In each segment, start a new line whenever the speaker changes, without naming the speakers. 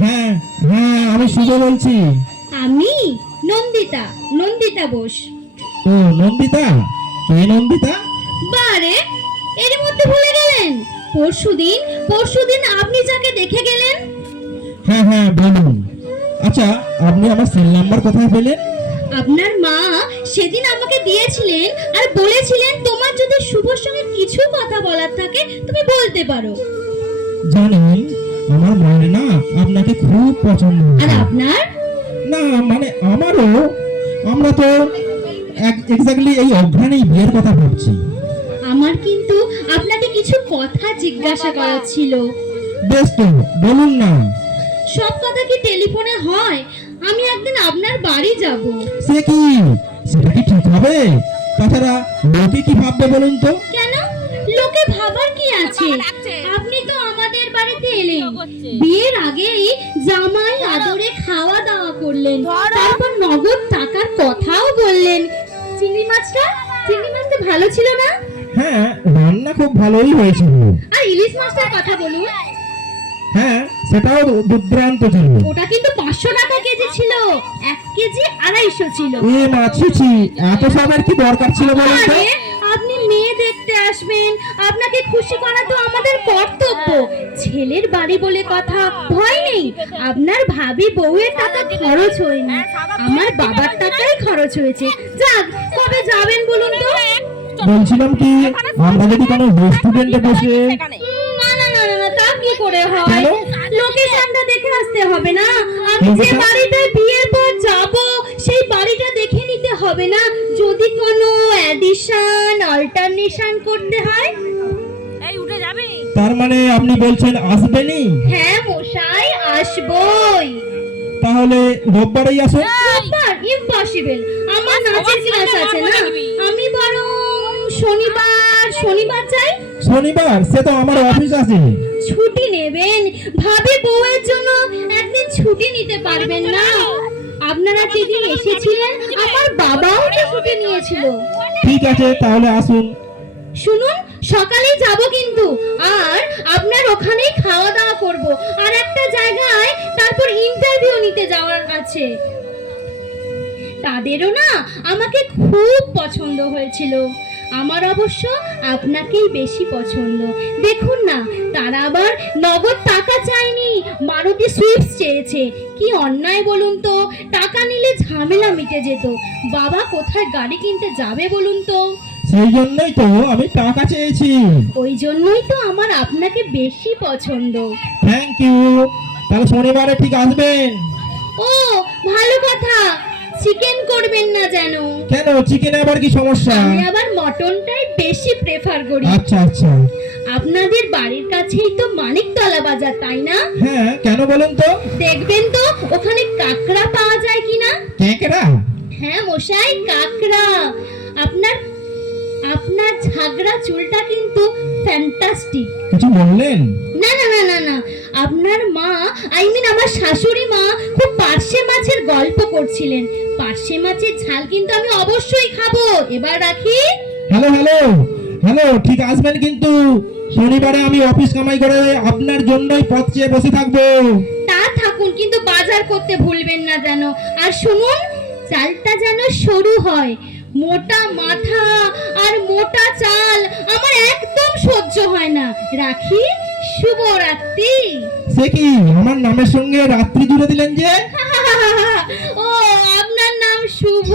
হ্যাঁ হ্যাঁ আমি শুভ বলছি।
আমি নন্দিতা নন্দিতা বোস।
ও নন্দিতা? কে নন্দিতা?
বারে এর মধ্যে ভুলে গেলেন? পরশুদিন পরশুদিন আপনি যাকে দেখে গেলেন?
হ্যাঁ হ্যাঁ বলুন। আচ্ছা আপনি আমার সেল নাম্বার কোথায় পেলেন?
আপনার মা সেদিন আমাকে দিয়েছিলেন আর বলেছিলেন তোমার যদি শুভর সঙ্গে কিছু কথা বলার থাকে তুমি বলতে পারো।
জানেন আমার মায়ের না আপনাকে খুব পছন্দ
আর আপনার?
না মানে আমারও আমরা তো এক্স্যাক্টলি এই অঘ্রাণেই বিয়ের কথা ভাবছি।
আমার কিন্তু আপনাকে কিছু কথা জিজ্ঞাসা করার ছিল।
বেশ তো বলুন না।
সব কথা কি টেলিফোনে হয়? আমি একদিন আপনার বাড়ি যাব।
সে কি? সেটা কি ঠিক হবে? তাছাড়া লোকে কি ভাববে বলুন তো?
কেন? লোকে ভাবার কি আছে? বাড়িতে এলেন। বিয়ের আগেই জামাই আদরে খাওয়া দাওয়া করলেন তারপর নগদ টাকার কথাও বললেন। চিংড়ি মাছটা? চিংড়ি মাছটা ভালো ছিল না?
হ্যাঁ রান্না খুব ভালোই হয়েছিল।
আর ইলিশ মাছটার কথা বলুন।
হ্যাঁ সেটাও দুর্দান্ত ছিল।
ওটা কিন্তু পাঁচশো টাকা কেজি ছিল। এক কেজি আড়াইশো ছিল।
এ মাছিছি এত সবের কি দরকার ছিল বলুন তো?
দেখতে আসবেন। আপনাকে খুশি করা তো আমাদের কর্তব্য। ছেলের বাড়ি বলে কথা ভয় নেই। আপনার ভাবি বউয়ের টাকা খরচ হয়নি। আমার বাবার টাকাই খরচ হয়েছে। যাক কবে যাবেন বলুন তো?
বলছিলাম কি আমরা যদি কোনো রেস্টুরেন্টে বসে
না না না না, তা কি করে হয়? লোকেশনটা দেখে আসতে হবে না। আমি যে? বাড়িটায় বিয়ের পর যাব সেই বাড়িটা দেখে নিতে হবে না। যদি কোনো অ্যাডিশন অল্টারনেশন করতে হয়।
এই উঠে যাবি?
তার মানে আপনি বলছেন আসবেনই
হ্যাঁ মশাই আসবই।
তাহলে রোববারেই আসুন।
রোববার? ইম্পসিবল আমার নাচের ক্লাস আছে না। আমি বরং শনিবার শনিবার যাই।
শনিবার? সে তো আমার অফিস আছে।
ছুটি নেবেন। ভাবি বউয়ের জন্য একদিন ছুটি নিতে পারবেন না। আপনারা যেদিন এসেছিলেন আমার বাবাও তো ছুটি নিয়েছিল।
ঠিক আছে, তাহলে আসুন।
শুনুন সকালেই যাব কিন্তু। আর আপনার ওখানেই খাওয়া দাওয়া করব। আর একটা জায়গায় তারপর ইন্টারভিউ নিতে যাওয়ার আছে। তাদেরও না আমাকে খুব পছন্দ হয়েছিল। আমার অবশ্য আপনাকেই বেশি পছন্দ। দেখুন না, তারা আবার নগদ টাকা চায়নি। মারুতি সুইফট চেয়েছে কি অন্যায় বলুন তো? টাকা নিলে ঝামেলা মিটে যেত। বাবা কোথায় গাড়ি কিনতে যাবে বলুন তো?
সেই জন্যই তো আমি টাকা চেয়েছি।
ওই জন্যই তো আমার আপনাকে বেশি পছন্দ।
থ্যাংক ইউ তাহলে শনিবারে ঠিক আসবেন
ও ভালো কথা। চিকেন করবেন না যেন।
কেন? চিকেনে আবার কি সমস্যা?
আমি আবার মটনটাই বেশি প্রেফার করি।
আচ্ছা আচ্ছা।
আপনাদের বাড়ির কাছেই তো মানিকতলা বাজার তাই না?
হ্যাঁ কেন বলুন তো?
দেখবেন তো ওখানে কাকড়া পাওয়া যায় কিনা?
কেকরা
হ্যাঁ মশাই কাকড়া। আপনার আপনার ঝাগড়া চুলটা কিন্তু ফ্যান্টাস্টিক
কিছু বললেন?
না না না না না। আপনার মা আই মিন আমার শাশুড়ি মা খুব পার্শে মাছের গল্প করছিলেন। পার্শে মাছের ঝাল কিন্তু আমি অবশ্যই খাব। এবার রাখি।
Hello hello. হ্যালো ঠিক আসবেন কিন্তু শনিবারে আমি অফিস কামাই করে আপনার জন্যই পথ চেয়ে বসে থাকব।
তা থাকুন কিন্তু বাজার করতে ভুলবেন না যেন। আর শুনুন চালটা যেন সরু হয়। মোটা মাথা আর মোটা চাল আমার একদম সহ্য হয় না। রাখি শুভরাত্রি।
সে কি আমার নামের সঙ্গে রাত্রি জুড়ে দিলেন যে?
ও আপনার নাম শুভ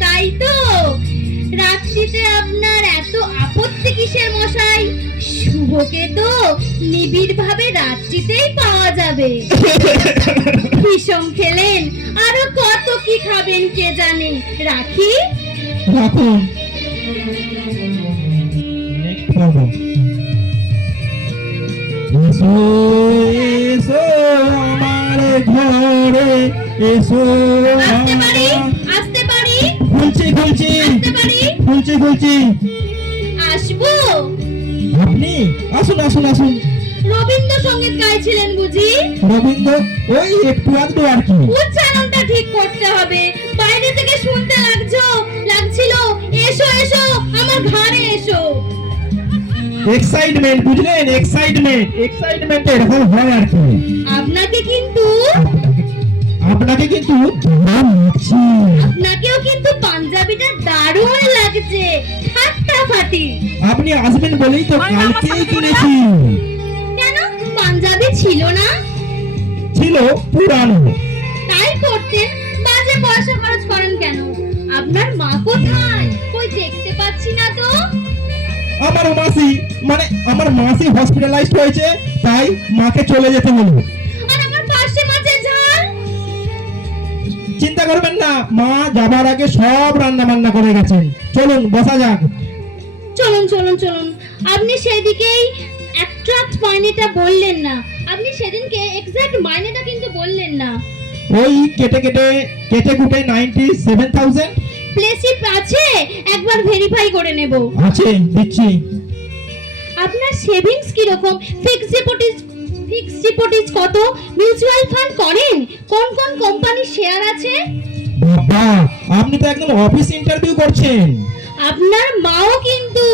তাই তো? কিসের মশাই শুভকে তো নিবিড় ভাবে রাত্রিতেই পাওয়া যাবে। ভীষণ খেলেন আরও কত কি খাবেন কে জানে? রাখি?
রাখুন এসো এসো আমার ঘরে এসো
আসতে পারি? আসতে পারি?
খুলছি খুলছি
আসতে পারি?
খুলছি খুলছি
আসব
আপনি আসুন আসুন আসুন।
রবীন্দ্রসঙ্গীত গাইছিলেন বুঝি?
রবীন্দ্র ওই একটু আধটু আর কি।
উচ্চারণটা ঠিক করতে হবে। বাইরে থেকে শুনতে লাগছো? লাগছিল এসো এসো আমার ঘরে এসো।
এক্সাইটমেন্ট বুঝলেন? এক্সাইটমেন্ট এক্সাইটমেন্ট এরকম হয় আর কি।
আপনাকে কিন্তু
আপনাকে কিন্তু দারুণ লাগছে।
আপনাকেও কিন্তু পাঞ্জাবিটা দারুণ লাগছে।
আপনি আসবেন বলেই তো কালকেই কিনেছি।
কেন? পাঞ্জাবি ছিল না?
ছিল পুরানো।
তাই করতেন বাজে পয়সা খরচ করেন কেন? আপনার মা কোথায়? কই দেখতে পাচ্ছি না তো।
আমার মাসি মানে আমার মাসি হসপিটালাইজড হয়েছে তাই মাকে চলে যেতে হলো
আর আমার পাশে মাঝে ঝাল।
চিন্তা করবেন না মা যাবার আগে সব রান্না বান্না করে গেছেন। চলুন বসা যাক।
চলুন চলুন চলুন। আপনি সেদিকেই অ্যাট্রাক্ট মাইনেটা বললেন না। আপনি সেদিনকে এক্সাক্ট মাইনেটা কিন্তু বললেন না।
ওই কেটে কেটে কেটে কুটে নাইনটি সেভেন থাউজেন্ড
প্লেসিপ আছে? একবার ভেরিফাই করে নেব।
আছে দিচ্ছি।
আপনার সেভিংস কি রকম ফিক্সড ডিপোজিট ফিক্সড ডিপোজিট কত? মিউচুয়াল ফান্ড করেন? কোন কোন কোম্পানির শেয়ার আছে?
বাবা আপনি তো একদম অফিস ইন্টারভিউ করছেন।
আপনার মাও কিন্তু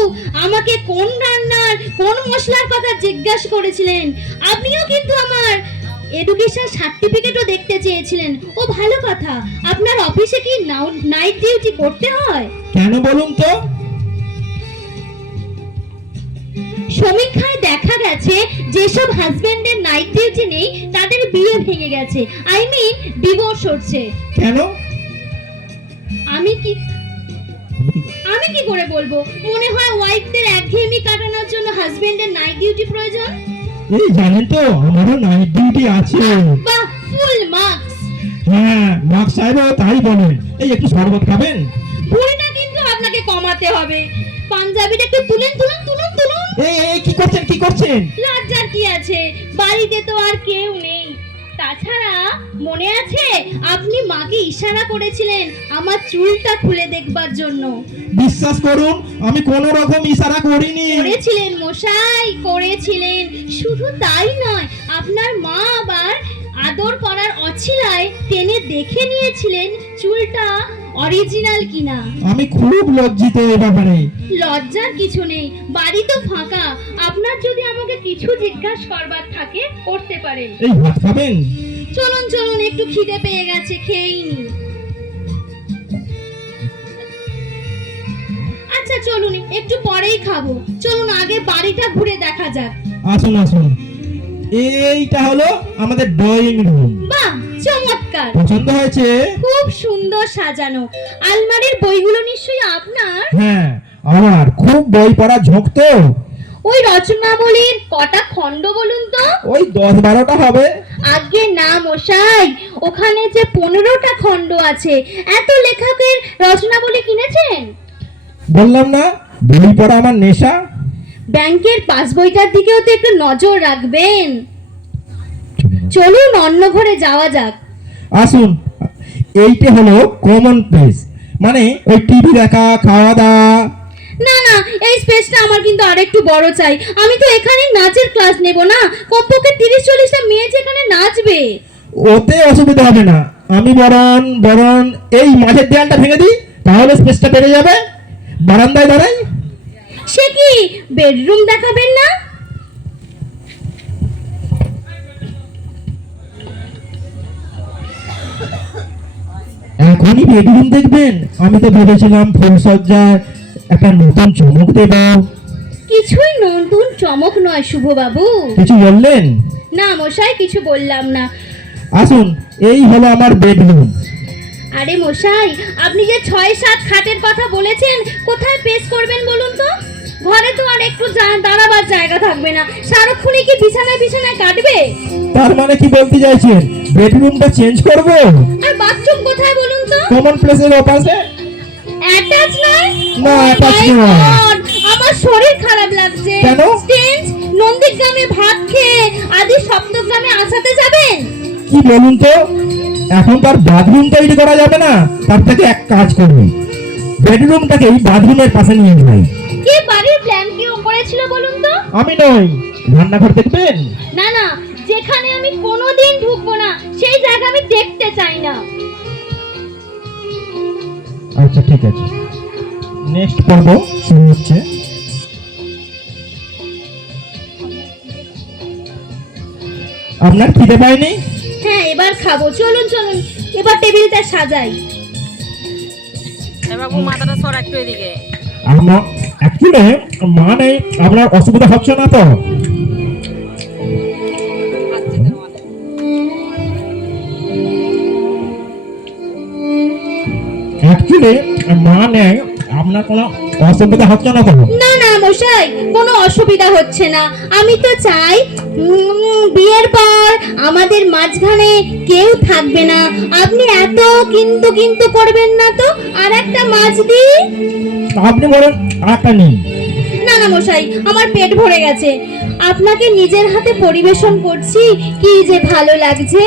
আমাকে কোন রান্নার কোন মশলার কথা জিজ্ঞাসা করেছিলেন? আপনিও কিন্তু আমার এডুকেশন সার্টিফিকেটও দেখতে চেয়েছিলেন। ও ভালো কথা। আপনার অফিসে কি নাইট ডিউটি করতে হয়?
কেন বলুন তো?
সমীক্ষায় দেখা গেছে যেসব হাজবেন্ডের নাইট ডিউটি নেই তাদের বিয়ে ভেঙে গেছে। আই মিন ডিভোর্স হচ্ছে।
কেন?
আমি কি আমি কি করে বলব? মনে হয় ওয়াইফদের একঘেয়েমি কাটানোর জন্য হাজবেন্ডের নাইট ডিউটি প্রয়োজন?
এই জানেন তো আমারও নাইট ডিউটি আছে।
বা ফুল মার্কস
হ্যাঁ মার্ক সাহেবও তাই বলেন এই একটু শরবত খাবেন?
ভুঁড়িটা কিন্তু আপনাকে কমাতে হবে। পাঞ্জাবিটা একটু তুলেন তুলুন তুলুন তুলুন।
এই এই কি করছেন কি করছেন?
লজ্জার কি আছে? বাড়িতে তো আর কেউ নেই। তাছাড়া মনে আছে আপনি মাকে ইশারা করেছিলেন আমার চুলটা খুলে দেখবার জন্য?
বিশ্বাস করুন আমি কোনো রকম ইশারা করিনি।
করেছিলেন মশাই করেছিলেন। শুধু তাই নয় আপনার মা আবার আদর করার অছিলায় টেনে দেখে নিয়েছিলেন চুলটা অরিজিনাল কিনা।
আমি খুব লজ্জিত এই ব্যাপারে।
লজ্জার কিছু নেই বাড়ি তো ফাঁকা। আপনার যদি আমাকে কিছু জিজ্ঞাসা করবার থাকে করতে পারেন।
এই ভাত খাবেন?
চলুন চলুন একটু খিদে পেয়ে গেছে খেয়েই নি। আচ্ছা চলুন একটু পরেই খাব। চলুন আগে বাড়িটা ঘুরে দেখা যাক।
আসুন আসুন। এইটা হলো আমাদের ড্রয়িং রুম
বাহ চমৎকার।
পছন্দ হয়েছে?
খুব সুন্দর সাজানো। আলমারির বইগুলো নিশ্চয়ই আপনার?
হ্যাঁ আমার। খুব বই পড়া ঝোঁক তো।
ওই রচনাবলীর কটা খণ্ড বলুন তো?
ওই দশ বারোটা হবে।
আগে না মশাই ওখানে যে পনেরোটা খণ্ড আছে এত লেখকের রচনাবলী কিনেছেন?
বললাম না বই পড়া আমার নেশা।
ব্যাংকের পাসবইটার দিকেও তো একটু নজর রাখবেন। চলুন অন্য ঘরে যাওয়া যাক।
আসুন। এইটা হলো কমন প্লেস মানে ওই টিভি দেখা খাওয়া দাওয়া।
না না এই স্পেসটা আমার কিন্তু আরেকটু বড় চাই। আমি তো এখানে নাচের ক্লাস নেব না। কমপক্ষে তিরিশ চল্লিশটা মেয়ে যেখানে নাচবে।
ওতে অসুবিধা হবে না। আমি বরণ বরণ এই মাঝের দেয়ালটা ভেঙে দিই তাহলে স্পেসটা বেড়ে যাবে। বারান্দায় দাঁড়াই।
সে কি বেডরুম দেখাবেন না?
এখনই বেডরুম দেখবেন। আমি তো ভেবেছিলাম ফুলসজ্জায় একটা নতুন চমক দেব।
কিছুই নতুন চমক নয় শুভবাবু।
কিছু বললেন?
না মশাই কিছু বললাম না।
আসুন এই হলো আমার বেডরুম।
আরে মশাই আপনি যে ছয় সাত খাটের কথা বলেছেন কোথায় পেশ করবেন বলুন তো? ঘরে তো আর একটু দাঁড়াবার জায়গা থাকবে না। সারাক্ষণই কি বিছানায় বিছানায় কাটবে
তার মানে কি বলতে চাইছেন? বেডরুমটা চেঞ্জ করব?
আর বাথরুম কোথায় বলুন তো?
কমন প্লেসের ওপাশে?
অ্যাটাচ নয়
না,
Oh
attach নয়।
আমার শরীর খারাপ লাগছে।
কেন?
স্টেঞ্জ নন্দীগ্রামে ভাত খেয়ে আদি সপ্তগ্রামে আসাতে যাবেন?
কি বলুন তো? এখন তার বাথরুম তৈরি করা যাবে না। তার থেকে এক কাজ করবি বেডরুমটাকেই বাথরুমের পাশে নিয়ে যাই
কে বাড়ির প্ল্যান কি ও করেছিল বলুন তো?
আমি নই। রান্নাঘর দেখবেন?
না না যেখানে আমি কোনোদিন ঢুকবো না সেই জায়গা আমি দেখতে চাই না।
আচ্ছা ঠিক আছে। নেক্সট পর্ব শুরু হচ্ছে। আপনার খিদে পায়নি?
হ্যাঁ এবার খাব। চলুন চলুন এবার টেবিলটা সাজাই।
এ বাবু মাথাটা সর একটু এদিকে।
আমরা অ্যাকচুয়ালি মা নেই আপনার অসুবিধা হচ্ছে না তো? অ্যাকচুয়ালি মা নেই আপনার কোনো অসুবিধা হচ্ছে না তো?
না না মশাই কোনো অসুবিধা হচ্ছে না। আমি তো চাই বিয়ের পর আমাদের মাঝখানে কেউ থাকবে না। আপনি এত কিন্তু কিন্তু করবেন না তো? আর একটা মাছ দিই?
আপনি বলেন আরেকটা নিন।
না না মশাই আমার পেট ভরে গেছে। আপনাকে নিজের হাতে পরিবেশন করছি কি যে ভালো লাগছে।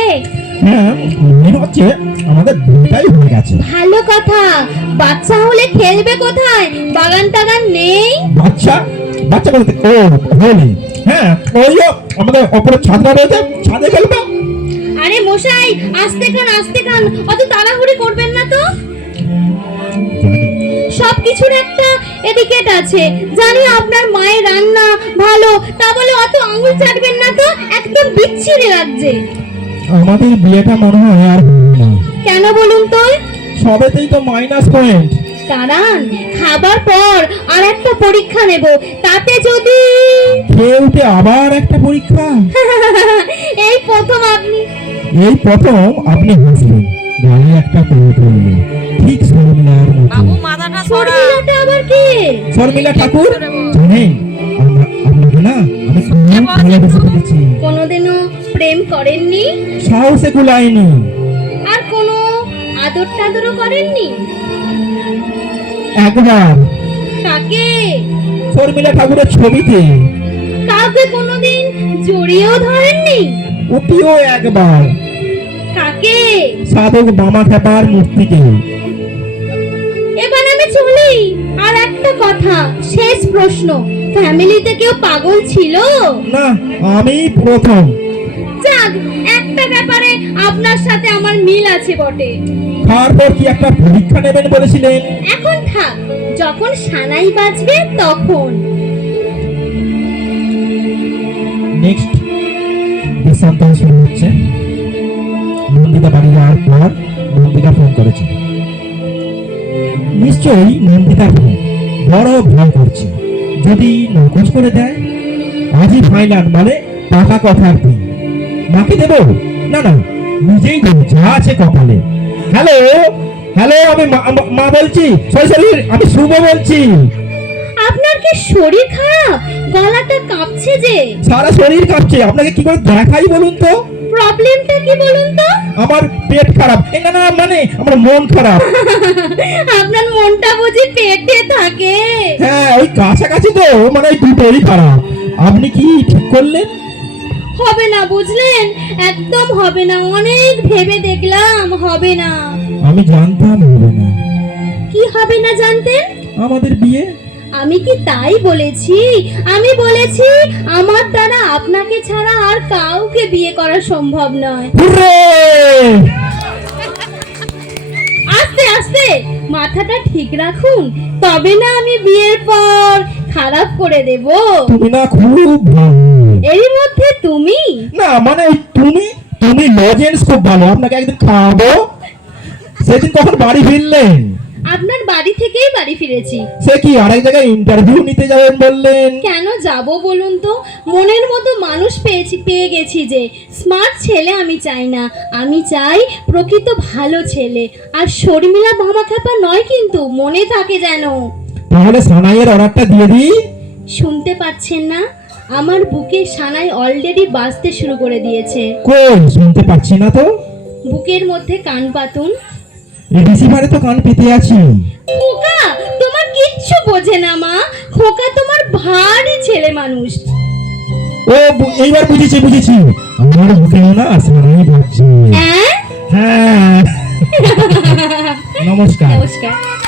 হচ্ছে আমাদের দুটাই হয়ে গেছে।
ভালো কথা। বাচ্চা হলে খেলবে কোথায়? বাগান টাগান নেই?
বাচ্চা? বাচ্চা বলতে ও হোলি হ্যাঁ ওই যে আমাদের ওপরে ছাদটা রয়েছে ছাদে খেলব?
আরে মশাই আস্তে খান আস্তে খান। অত তাড়াহুড়ি করবেন না তো? সব কিছুর একটা এটিকেট আছে। জানি আপনার মায়ের রান্না ভালো তা বলে অত আঙুল চাটবেন না তো? একদম বিচ্ছিরি লাগছে।
আমাদের বিয়েটা মনে হয় আর না
কেন বলুন তো?
সবেতেই তো মাইনাস পয়েন্ট
কারণ খাবার পর আর একটা পরীক্ষা নেব তাতে যদি
খেয়ে উঠে আবার একটা পরীক্ষা?
এই প্রথম আপনি।
এই প্রথম আপনি হাসলেন গায়ে একটা করে তুললেন ঠিক শর্মিলার মতো।
শর্মিলাটা আবার কে?
শর্মিলা ঠাকুর? জানেন আপনাকে না আমি খুব ভালোবেসে ফেলেছি
কোনোদিনও প্রেম করেননি?
সাহসে কুলায়নি।
আর কোনো আদর টাদরও করেননি?
একবার।
কাকে?
শর্মিলা ঠাকুরের ছবিতে।
কাউকে কোনোদিন জড়িয়েও ধরেননি?
ওটিও একবার।
কাকে?
সাধক বামা খেপার মূর্তিকে।
এবার আমি চলি। আর একটা কথা শেষ প্রশ্ন। ফ্যামিলিতে কেউ পাগল ছিল?
না আমি প্রথম।
যাক একটা ব্যাপারে আপনার সাথে আমার মিল আছে বটে।
খাওয়ার পর কি একটা পরীক্ষা নেবেন বলেছিলেন?
এখন থাক যখন সানাই বাজবে তখন।
নেক্সট দৃষ্টান্তন শুরু হচ্ছে। নন্দিতা বাড়ি যাওয়ার পর নন্দিতা ফোন করেছে। নিশ্চয়ই নন্দিতার ফোন বড় ভয় করছে। যদি নকশ করে দেয় আজই ফাইনাল মানে টাকা কথার দিন মাকে দেব? না না নিজেই দেবো যা আছে কপালে। হ্যালো হ্যালো আমি মা- বলছি সরি সরি আমি শুভ বলছি।
আপনার কি শরীর খারাপ? গলাটা কাঁপছে যে।
সারা শরীর কাঁপছে আপনাকে কি করে দেখাই বলুন তো?
প্রবলেমটা কি বলুন তো?
আমার পেট খারাপ। না না মানে আমার মন খারাপ।
আপনার মনটা বুঝি পেটে থাকে।
হ্যাঁ ওই কাছাকাছি তো মানে ওই দুটোই খারাপ। আপনি কি ঠিক করলেন?
হবে না বুঝলেন? একদম হবে না অনেক ভেবে দেখলাম হবে না।
আমি জানতাম হবে না।
কি হবে না জানতেন
আমাদের বিয়ে?
আমি কি তাই বলেছি? আমি বলেছি আমার দ্বারা আপনাকে ছাড়া আর কাউকে বিয়ে করা সম্ভব নয়। আস্তে আস্তে মাথাটা ঠিক রাখুন তবে না আমি বিয়ের পর খারাপ করে দেব।
তুমি না খুব ভালো।
মধ্যে তুমি?
না মানে ওই তুমি তুমি লজেন্স খুব ভালো আপনাকে একদিন খাওয়াবো। সেদিন কখন বাড়ি ফিরলেন
আপনার বাড়ি থেকেই বাড়ি ফিরেছি।
সে কি আরেক জায়গায় ইন্টারভিউ নিতে যাবেন বললেন?
কেন যাব বলুন তো? মনের মতো মানুষ পেয়েছি পেয়ে গেছি যে স্মার্ট ছেলে আমি চাই না। আমি চাই প্রকৃত ভালো ছেলে। আর শর্মিলা ভামাখাপা নয় কিন্তু মনে থাকে যেন।
তাহলে সানাইয়ের অর্ডারটা দিয়ে দিই।
শুনতে পাচ্ছেন না? আমার বুকে সানাই অলরেডি বাজতে শুরু করে দিয়েছে।
কই শুনতে পাচ্ছি না তো।
বুকের মধ্যে কান পাতুন।
রিসিভারে তো কান পেতে আছি।
খোকা তোমার কিচ্ছু বোঝে না মা। খোকা তোমার ভারী ছেলে মানুষ।
ও এইবার বুঝেছি বুঝেছি। আমার বুকে না সানাই বাজছে।
হ্যাঁ
হ্যাঁ। নমস্কার।
নমস্কার।